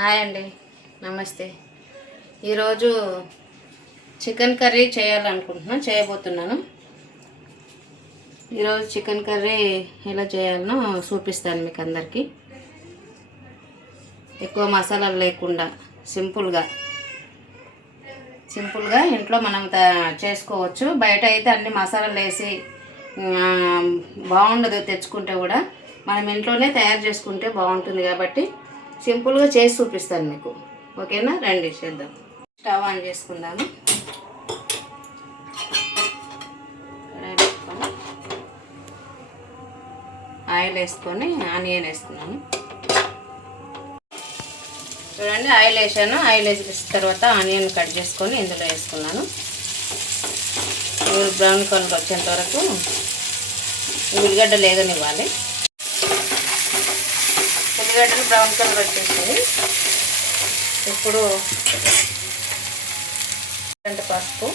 Hi అండి, నమస్తే. ఈరోజు చికెన్ కర్రీ చేయబోతున్నాను. ఈరోజు చికెన్ కర్రీ ఎలా చేయాలనో చూపిస్తాను మీకు అందరికీ. ఎక్కువ మసాలాలు లేకుండా సింపుల్గా ఇంట్లో మనం చేసుకోవచ్చు. బయట అయితే అన్ని మసాలాలు వేసి బాగుండదు, తెచ్చుకుంటే కూడా మనం ఇంట్లోనే తయారు చేసుకుంటే బాగుంటుంది. కాబట్టి సింపుల్గా చేసి చూపిస్తాను మీకు. ఓకేనా, రండి చేద్దాం. స్టవ్ ఆన్ చేసుకుందాము. ఆయిల్ వేసుకొని ఆనియన్ వేసుకున్నాను. చూడండి, ఆయిల్ వేసాను. ఆయిల్ వేసిన తర్వాత ఆనియన్ కట్ చేసుకొని ఇందులో వేసుకున్నాను. బ్రౌన్ కలర్ వచ్చేంత వరకు ఉల్లిగడ్డలు వేగనివ్వాలి. ఉల్లిగడ్డలు బ్రౌన్ కలర్ వచ్చేసింది. ఇప్పుడు పసుపు,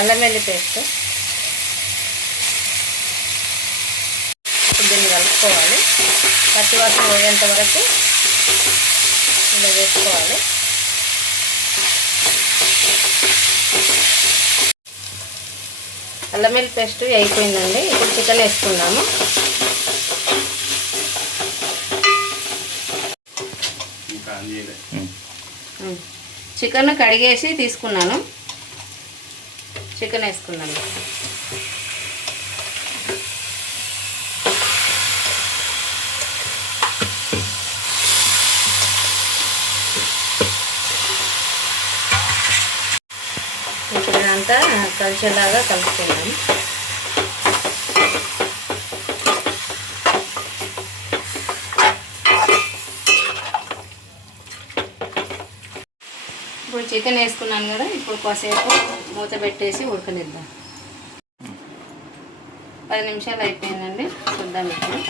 అల్లం వెల్లుల్లి పేస్ట్, దీన్ని కలుపుకోవాలి. పచ్చివాసన పోయేంత వరకు ఇలా వేసుకోవాలి. అల్లం వెల్లుల్లి పేస్ట్ అయిపోయిందండి. ఇప్పుడు చికెన్ వేసుకుందాము. చికెన్ కడిగేసి తీసుకున్నాను. చికెన్ వేసుకున్నాను. ఇప్పుడు ఇదంతా కలిసేలాగా కలుపుకున్నాను. ఇప్పుడు చికెన్ వేసుకున్నాను కదా, ఇప్పుడు కాసేపు మూత పెట్టేసి ఉడకనిద్దాం. 10 నిమిషాలు అయిపోయిందండి. చూద్దాం ఇప్పుడు.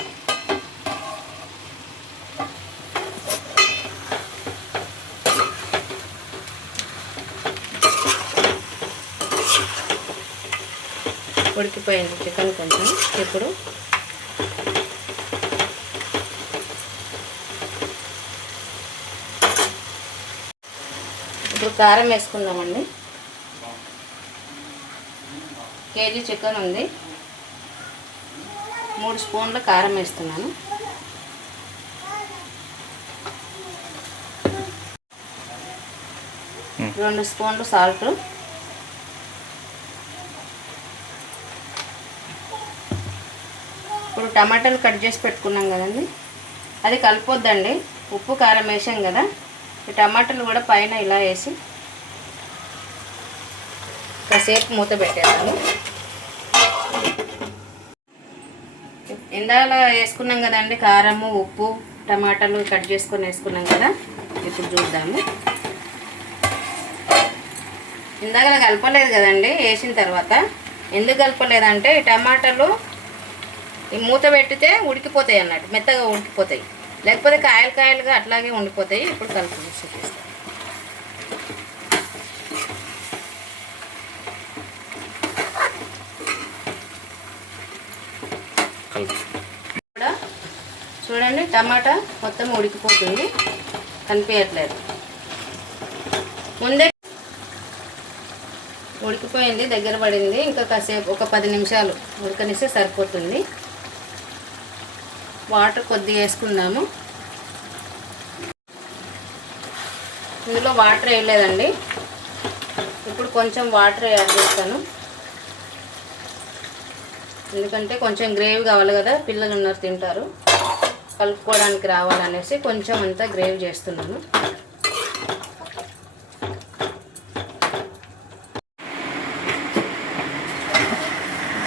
ఉడికిపోయింది చికెన్ కొంచెం. ఇప్పుడు కారం వేసుకుందామండి. కేజీ చికెన్ ఉంది. 3 స్పూన్ల కారం వేస్తున్నాను. రెండు స్పూన్లు సాల్ట్, ఇప్పుడు టమాటాలు కట్ చేసి పెట్టుకున్నాం కదండి, అది కలిపొద్దండి. ఉప్పు కారం వేసాం కదా, ఈ టమాటాలు కూడా పైన ఇలా వేసి కాసేపు మూత పెట్టేద్దాము. ఇందాక వేసుకున్నాం కదండి, కారము, ఉప్పు, టమాటాలు కట్ చేసుకొని వేసుకున్నాం కదా. ఇప్పుడు చూద్దాము. ఇందాక కలపలేదు కదండి వేసిన తర్వాత. ఎందుకు కలపలేదంటే ఈ టమాటాలు ఈ మూత పెట్టితే ఉడికిపోతాయి అన్నట్టు, మెత్తగా ఉడికిపోతాయి. లేకపోతే కాయలుగా అట్లాగే ఉండిపోతాయి. ఇప్పుడు కలుపుకొని చూపిస్తాను. కూడా చూడండి, టమాటా మొత్తం ఉడికిపోతుంది, కనిపించట్లేదు. ముందే ఉడికిపోయింది, దగ్గర పడింది. ఇంకా కాసేపు ఒక 10 నిమిషాలు ఉడకనిస్తే సరిపోతుంది. వాటర్ కొద్దిగా వేసుకుందాము. ఇందులో వాటర్ వేయలేదండి. ఇప్పుడు కొంచెం వాటర్ యాడ్ చేస్తాను. ఎందుకంటే కొంచెం గ్రేవీ కావాలి కదా, పిల్లలు ఉన్నారు తింటారు, కలుపుకోవడానికి రావాలనేసి కొంచెం అంతా గ్రేవీ చేస్తున్నాను.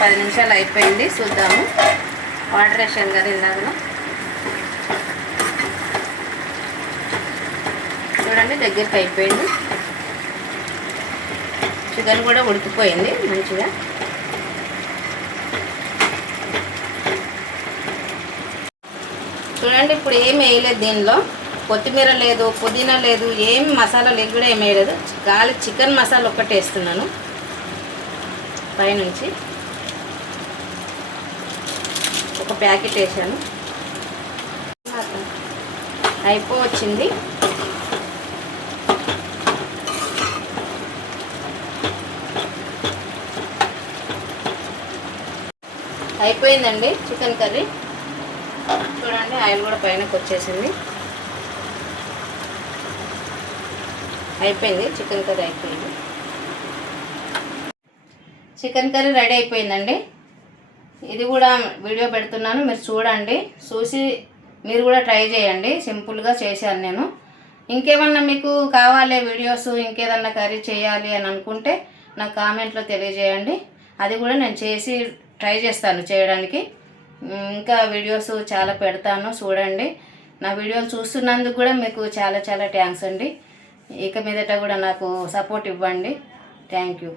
పది నిమిషాలు అయిపోయింది, చూద్దాము. వాటర్ వేసాను కదా ఇందాకలో, చూడండి దగ్గరికి అయిపోయింది. చికెన్ కూడా ఉడికిపోయింది మంచిగా. చూడండి, ఇప్పుడు ఏం వేయలేదు దీనిలో. కొత్తిమీర లేదు, పుదీనా లేదు, ఏం మసాలా లేదు కూడా ఏం వేయలేదు. గాలి చికెన్ మసాలా ఒక్కటి వేస్తున్నాను. పైనుంచి ఒక ప్యాకెట్ వేసాను. అయిపోవచ్చింది. అయిపోయిందండి చికెన్ కర్రీ. చూడండి ఆయిల్ కూడా పైనకి వచ్చేసింది. అయిపోయింది చికెన్ కర్రీ, అయిపోయింది. చికెన్ కర్రీ రెడీ అయిపోయిందండి. ఇది కూడా వీడియో పెడుతున్నాను, మీరు చూడండి. చూసి మీరు కూడా ట్రై చేయండి. సింపుల్గా చేశాను నేను. ఇంకేమన్నా మీకు కావాలి వీడియోస్, ఇంకేదన్నా కర్రీ చేయాలి అని అనుకుంటే నాకు కామెంట్లో తెలియజేయండి. అది కూడా నేను చేసి ట్రై చేస్తాను చేయడానికి. ఇంకా వీడియోస్ చాలా పెడతాను, చూడండి. నా వీడియోలు చూస్తున్నందుకు కూడా మీకు చాలా చాలా థ్యాంక్స్ అండి. ఇక మీదట కూడా నాకు సపోర్ట్ ఇవ్వండి. Thank you.